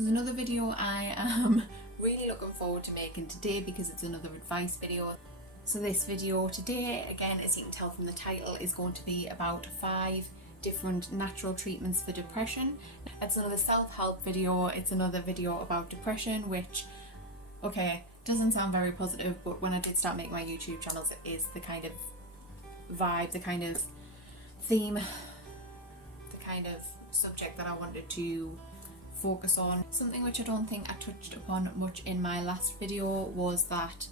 There's another video I am really looking forward to making today because it's another advice video. So this video today, again, as you can tell from the title, is going to be about 5 different natural treatments for depression. It's another self-help video. It's another video about depression, which, okay, doesn't sound very positive, but when I did start making my YouTube channels, it is the kind of vibe, the kind of theme, the kind of subject that I wanted to focus on. Something which I don't think I touched upon much in my last video was that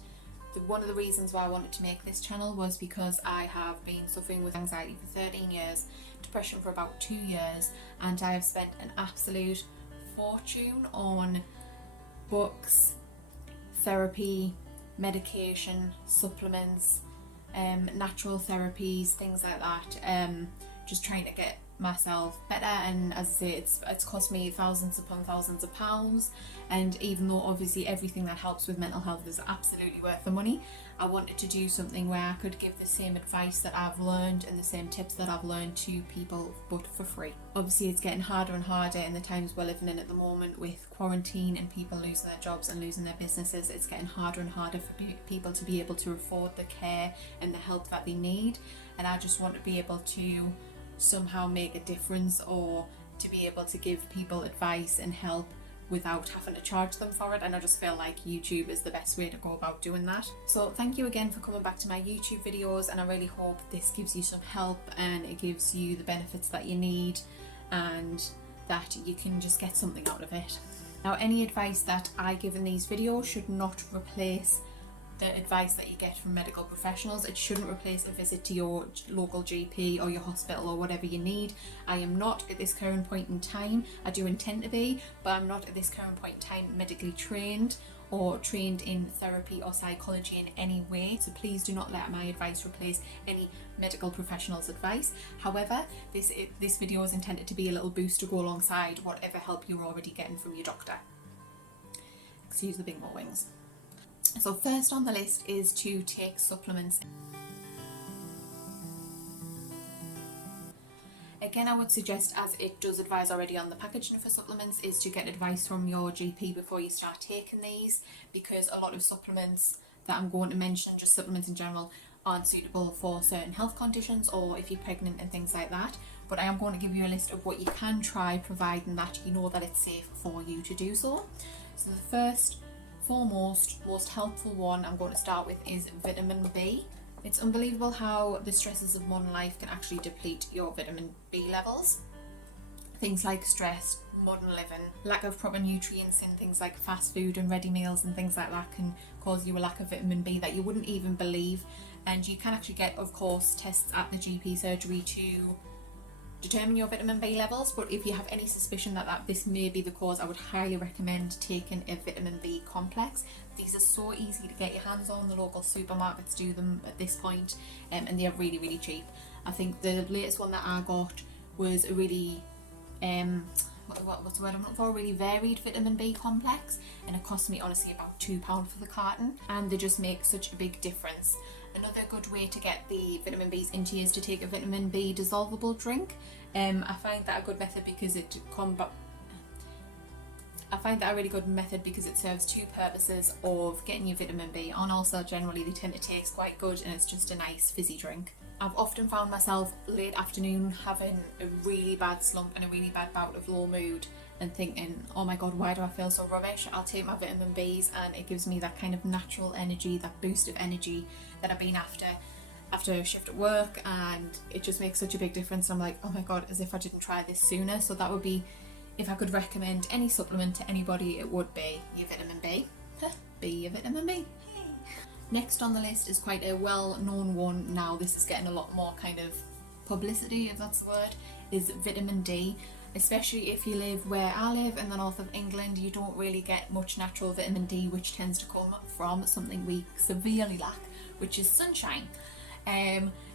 one of the reasons why I wanted to make this channel was because I have been suffering with anxiety for 13 years, depression for about 2 years, and I have spent an absolute fortune on books, therapy, medication, supplements, natural therapies, things like that, just trying to get myself better. And as I say, it's cost me thousands upon thousands of pounds, and even though obviously everything that helps with mental health is absolutely worth the money, I wanted to do something where I could give the same advice that I've learned and the same tips that I've learned to people, but for free. Obviously it's getting harder and harder in the times we're living in at the moment with quarantine and people losing their jobs and losing their businesses. It's getting harder and harder for people to be able to afford the care and the help that they need, and I just want to be able to somehow make a difference, or to be able to give people advice and help without having to charge them for it. And I just feel like YouTube is the best way to go about doing that. So thank you again for coming back to my YouTube videos, and I really hope this gives you some help and it gives you the benefits that you need and that you can just get something out of it. Now, any advice that I give in these videos should not replace the advice that you get from medical professionals. It shouldn't replace a visit to your local GP or your hospital or whatever you need. I am not at this current point in time, I do intend to be, but I'm not at this current point in time medically trained or trained in therapy or psychology in any way. So please do not let my advice replace any medical professional's advice. However, this video is intended to be a little boost to go alongside whatever help you're already getting from your doctor. Excuse the bingo wings. So first on the list is to take supplements. Again, I would suggest, as it does advise already on the packaging for supplements, is to get advice from your GP before you start taking these, because a lot of supplements that I'm going to mention, just supplements in general, aren't suitable for certain health conditions or if you're pregnant and things like that. But I am going to give you a list of what you can try, providing that you know that it's safe for you to do so. So the first, foremost, most helpful one I'm going to start with is vitamin B. It's unbelievable how the stresses of modern life can actually deplete your vitamin B levels. Things like stress, modern living, lack of proper nutrients in things like fast food and ready meals and things like that can cause you a lack of vitamin B that you wouldn't even believe. And you can actually get, of course, tests at the GP surgery to determine your vitamin B levels, but if you have any suspicion that this may be the cause, I would highly recommend taking a vitamin B complex. These are so easy to get your hands on. The local supermarkets do them at this point, and they're really, really cheap. I think the latest one that I got was a really what's the word I'm looking for, a really varied vitamin B complex, and it cost me honestly about £2 for the carton, and they just make such a big difference. Another good way to get the vitamin Bs into you is to take a vitamin B dissolvable drink. I find that a good method because a really good method because it serves two purposes of getting your vitamin B, and also generally they tend to taste quite good, and it's just a nice fizzy drink. I've often found myself late afternoon having a really bad slump and a really bad bout of low mood and thinking, oh my god, why do I feel so rubbish? I'll take my vitamin Bs and it gives me that kind of natural energy, that boost of energy that I've been after a shift at work, and it just makes such a big difference. I'm like, oh my god, as if I didn't try this sooner. So that would be, if I could recommend any supplement to anybody, it would be your vitamin B. Be your vitamin B. Next on the list is quite a well-known one now. This is getting a lot more kind of publicity, if that's the word, is vitamin D. Especially if you live where I live in the north of England, you don't really get much natural vitamin D, which tends to come from something we severely lack, which is sunshine.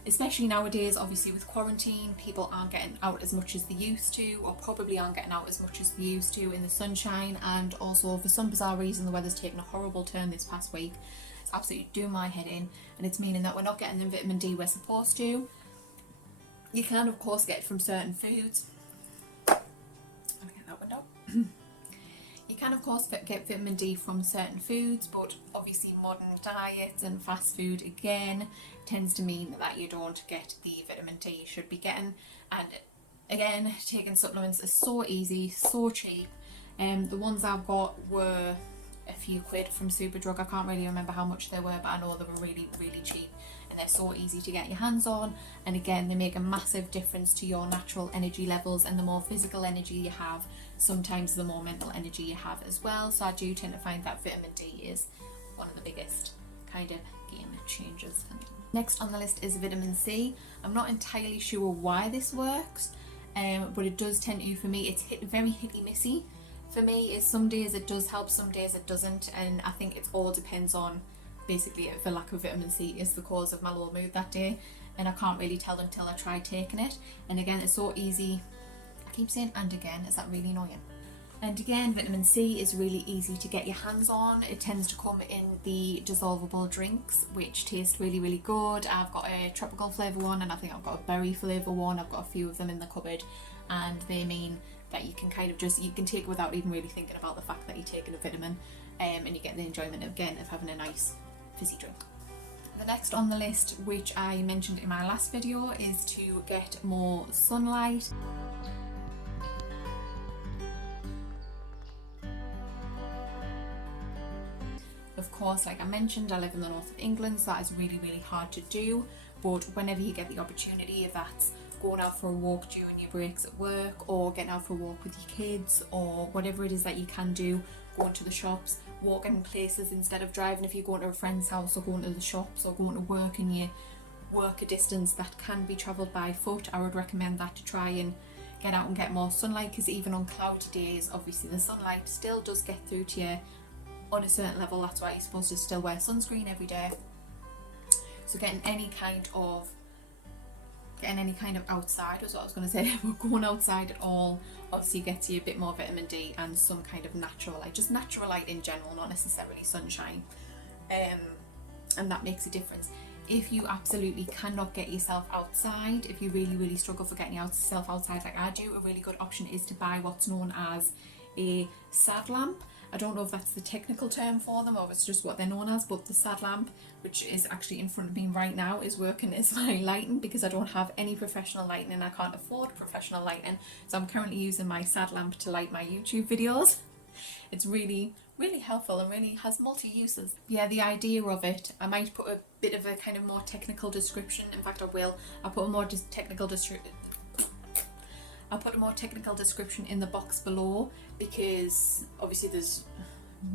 Especially nowadays, obviously with quarantine, people aren't getting out as much as they used to, or probably aren't getting out as much as they used to in the sunshine, and also for some bizarre reason the weather's taken a horrible turn this past week. It's absolutely doing my head in, and it's meaning that we're not getting the vitamin D we're supposed to. You can of course get it from certain foods. I'll get that one up. can of course get vitamin D from certain foods, but obviously modern diets and fast food again tends to mean that you don't get the vitamin D you should be getting. And again, taking supplements is so easy, so cheap. The ones I've got were a few quid from Superdrug. I can't really remember how much they were, but I know they were really, really cheap, and they're so easy to get your hands on. And again, they make a massive difference to your natural energy levels, and the more physical energy you have, sometimes the more mental energy you have as well. So I do tend to find that vitamin D is one of the biggest kind of game changers for me. Next on the list is vitamin C. I'm not entirely sure why this works, but it does tend to, for me, it's very hit-y-missy. For me, is some days it does help, some days it doesn't, and I think it all depends on, basically, if the lack of vitamin C is the cause of my low mood that day, and I can't really tell until I try taking it. And again, it's so easy. I keep saying "and again," is that really annoying? And again, vitamin C is really easy to get your hands on. It tends to come in the dissolvable drinks, which taste really, really good. I've got a tropical flavour one, and I think I've got a berry flavour one. I've got a few of them in the cupboard, and they mean that you can kind of you can take it without even really thinking about the fact that you're taking a vitamin, and you get the enjoyment again of having a nice fizzy drink. The next on the list, which I mentioned in my last video, is to get more sunlight. Of course, like I mentioned, I live in the north of England, so that is really, really hard to do, but whenever you get the opportunity, if that's going out for a walk during your breaks at work, or getting out for a walk with your kids, or whatever it is that you can do, going to the shops, walking places instead of driving if you're going to a friend's house, or going to the shops, or going to work and you work a distance that can be travelled by foot, I would recommend that, to try and get out and get more sunlight, because even on cloudy days, obviously the sunlight still does get through to you on a certain level. That's why you're supposed to still wear sunscreen every day. So getting any kind of outside was what I was going to say, but going outside at all obviously gets you a bit more vitamin D and some kind of natural light, just natural light in general, not necessarily sunshine, and that makes a difference. If you absolutely cannot get yourself outside, if you really, really struggle for getting yourself outside like I do, a really good option is to buy what's known as a sad lamp. I don't know if that's the technical term for them or if it's just what they're known as, but the sad lamp, which is actually in front of me right now, is working as my lighting, because I don't have any professional lighting and I can't afford professional lighting. So I'm currently using my sad lamp to light my YouTube videos. It's really, really helpful and really has multi-uses. Yeah, the idea of it, I might put a bit of a kind of more technical description. In fact, I will. I'll put a more technical description. I'll put a more technical description in the box below, because obviously there's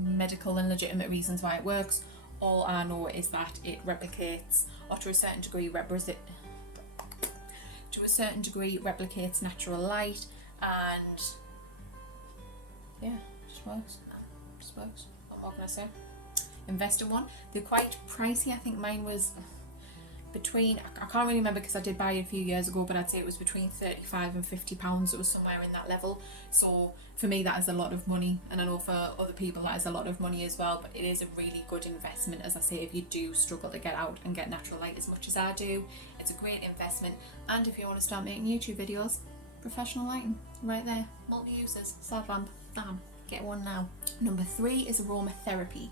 medical and legitimate reasons why it works. All I know is that it replicates, or to a certain degree replicates natural light, and yeah, just works. What more can I say? Invest in one. They're quite pricey. I think mine was between, I can't really remember because I did buy it a few years ago, but I'd say it was between £35 and £50. It was somewhere in that level. So for me, that is a lot of money, and I know for other people that is a lot of money as well, but it is a really good investment. As I say, if you do struggle to get out and get natural light as much as I do, it's a great investment. And if you want to start making YouTube videos, professional lighting right there, multi-uses, sad lamp, bam, get one now. Number 3 is aromatherapy.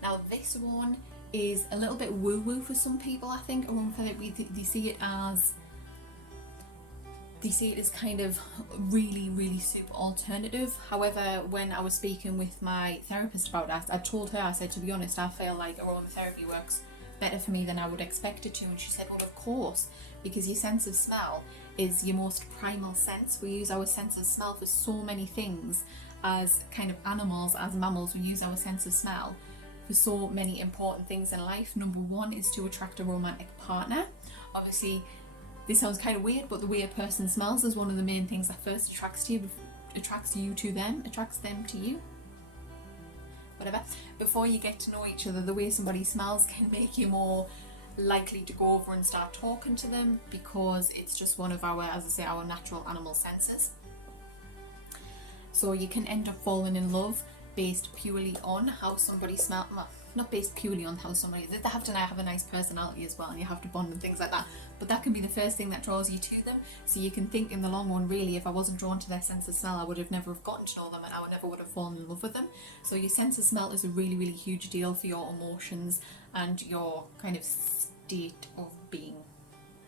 Now this one is a little bit woo-woo for some people, I think. Aromatherapy, they see it as kind of really, really super alternative. However, when I was speaking with my therapist about that, I told her, I said, to be honest, I feel like aromatherapy works better for me than I would expect it to. And she said, well, of course, because your sense of smell is your most primal sense. We use our sense of smell for so many things. As kind of animals, as mammals, we use our sense of smell for so many important things in life. Number 1 is to attract a romantic partner. Obviously, this sounds kind of weird, but the way a person smells is one of the main things that first attracts you to them, attracts them to you. Whatever. Before you get to know each other, the way somebody smells can make you more likely to go over and start talking to them, because it's just one of our, as I say, our natural animal senses. So you can end up falling in love based purely on how somebody smells. not based purely on how somebody is. They have to now have a nice personality as well, and you have to bond and things like that, but that can be the first thing that draws you to them. So you can think in the long run, really, if I wasn't drawn to their sense of smell, I would have never have gotten to know them, and I would never would have fallen in love with them. So your sense of smell is a really, really huge deal for your emotions and your kind of state of being.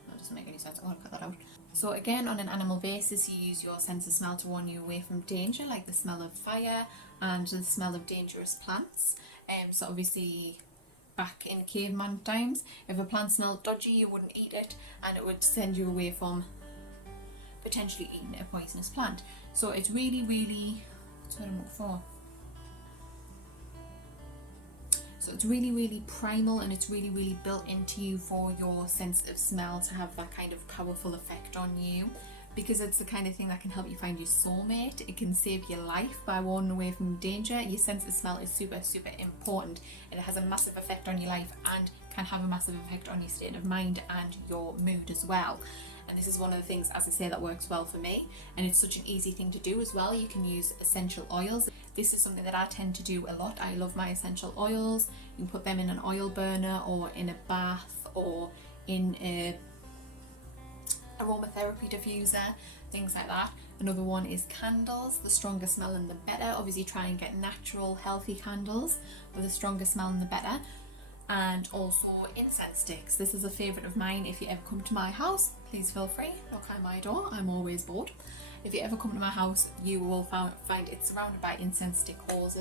That doesn't make any sense, I want to cut that out. So again, on an animal basis, you use your sense of smell to warn you away from danger, like the smell of fire and the smell of dangerous plants. So obviously, back in caveman times, if a plant smelled dodgy, you wouldn't eat it, and it would send you away from potentially eating a poisonous plant. So it's really, really, what's what I'm looking for? So it's really, really primal, and it's really, really built into you for your sense of smell to have that kind of powerful effect on you, because it's the kind of thing that can help you find your soulmate. It can save your life by warning away from danger. Your sense of smell is super, super important, and it has a massive effect on your life and can have a massive effect on your state of mind and your mood as well. And this is one of the things, as I say, that works well for me, and it's such an easy thing to do as well. You can use essential oils. This is something that I tend to do a lot. I love my essential oils. You can put them in an oil burner or in a bath or in a aromatherapy diffuser, things like that. Another one is candles. The stronger smelling the better. Obviously try and get natural, healthy candles, but the stronger smelling the better. And also incense sticks. This is a favourite of mine. If you ever come to my house, please feel free, knock on my door, I'm always bored. If you ever come to my house, you will find it surrounded by incense stick holders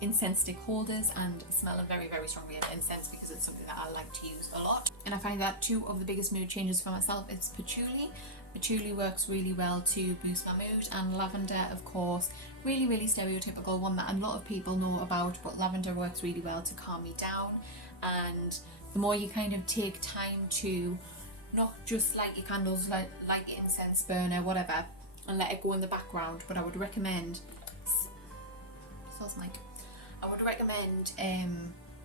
and smell a very, very strongly of incense, because it's something that I like to use a lot. And I find that two of the biggest mood changes for myself, it's patchouli. Patchouli works really well to boost my mood, and lavender, of course, really, really stereotypical, one that a lot of people know about, but lavender works really well to calm me down. And the more you kind of take time to not just light your candles, light your incense burner, whatever, and let it go in the background, but I would recommend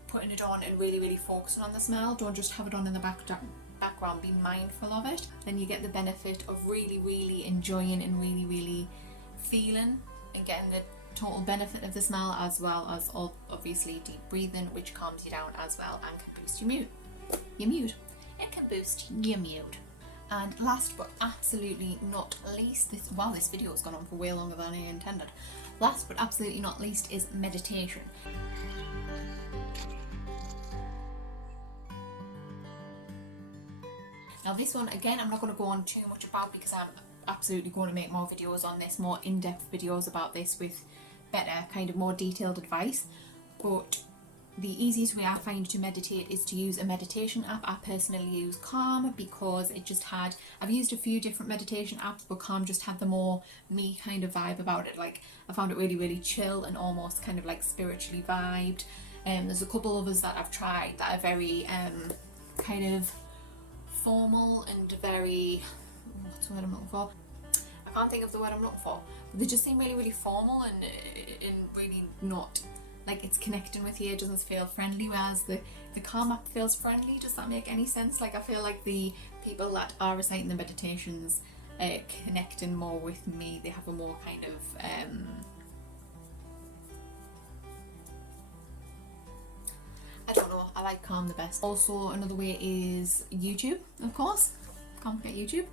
putting it on and really, really focusing on the smell. Don't just have it on in the background, be mindful of it. Then you get the benefit of really, really enjoying and really, really feeling and getting the total benefit of the smell, as well as obviously deep breathing, which calms you down as well and can boost your mood. It can boost your mood. And last but absolutely not least, this video has gone on for way longer than I intended. Last but absolutely not least is meditation. Now this one, again, I'm not going to go on too much about, because I'm absolutely going to make more videos on this, more in-depth videos about this with better, kind of more detailed advice. But the easiest way I find to meditate is to use a meditation app. I personally use Calm, because I've used a few different meditation apps, but Calm just had the more me kind of vibe about it. Like, I found it really, really chill and almost kind of like spiritually vibed. There's a couple others that I've tried that are very kind of formal and very, what's the word I'm looking for? I can't think of the word I'm looking for. But they just seem really, really formal and really not like it's connecting with you. It doesn't feel friendly, whereas the Calm app feels friendly. Does that make any sense? Like, I feel like the people that are reciting the meditations connecting more with me. They have a more kind of I don't know, I like Calm the best. Also, another way is YouTube, of course. Can't forget YouTube.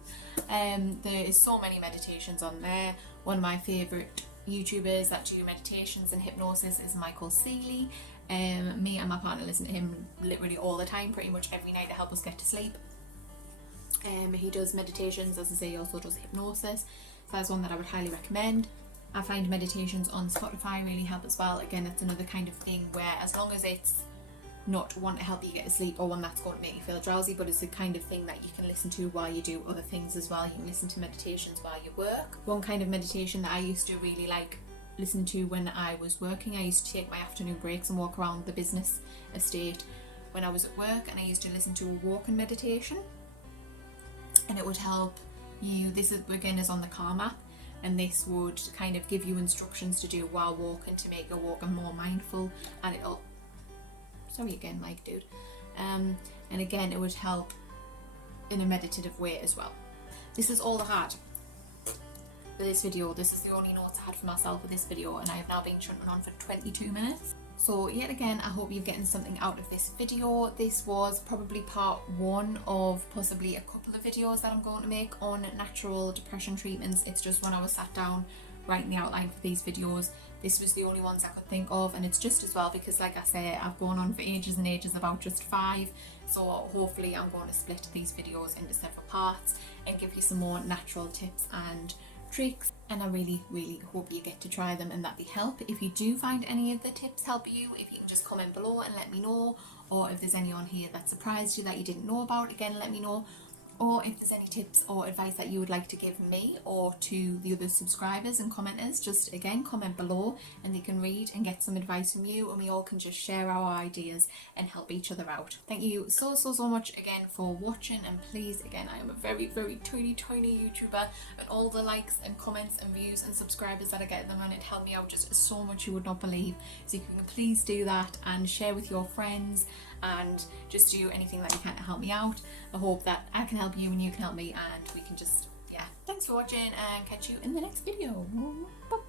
There is so many meditations on there. One of my favourite YouTubers that do meditations and hypnosis is Michael Seeley. Me and my partner listen to him literally all the time, pretty much every night, to help us get to sleep. He does meditations, as I say, he also does hypnosis. So that's one that I would highly recommend. I find meditations on Spotify really help as well. Again, it's another kind of thing where, as long as it's not one to help you get to sleep or one that's going to make you feel drowsy, but it's the kind of thing that you can listen to while you do other things as well. You can listen to meditations while you work. One kind of meditation that I used to really like listen to when I was working, I used to take my afternoon breaks and walk around the business estate when I was at work, and I used to listen to a walking meditation, and it would help you. This is on the Calm app, and this would kind of give you instructions to do while walking to make your walking more mindful, and it'll sorry again, Mike, dude. And again, it would help in a meditative way as well. This is all I had for this video. This is the only notes I had for myself for this video, and I have now been shunting on for 22 minutes. So yet again, I hope you're getting something out of this video. This was probably part one of possibly a couple of videos that I'm going to make on natural depression treatments. It's just when I was sat down writing the outline for these videos, this was the only ones I could think of, and it's just as well because, like I say, I've gone on for ages and ages about just 5, so hopefully I'm going to split these videos into several parts and give you some more natural tips and tricks, and I really hope you get to try them and that they help. If you do find any of the tips help you, if you can just comment below and let me know, or if there's any on here that surprised you that you didn't know about, again let me know. Or if there's any tips or advice that you would like to give me or to the other subscribers and commenters, just again comment below and they can read and get some advice from you, and we all can just share our ideas and help each other out. Thank you so much again for watching, and please, again, I am a very tiny YouTuber, and all the likes and comments and views and subscribers that I get at the moment help me out just so much you would not believe. So you can please do that and share with your friends and just do anything that you can to help me out. I hope that I can help you and you can help me, and we can just, yeah. Thanks for watching, and catch you in the next video. Bye.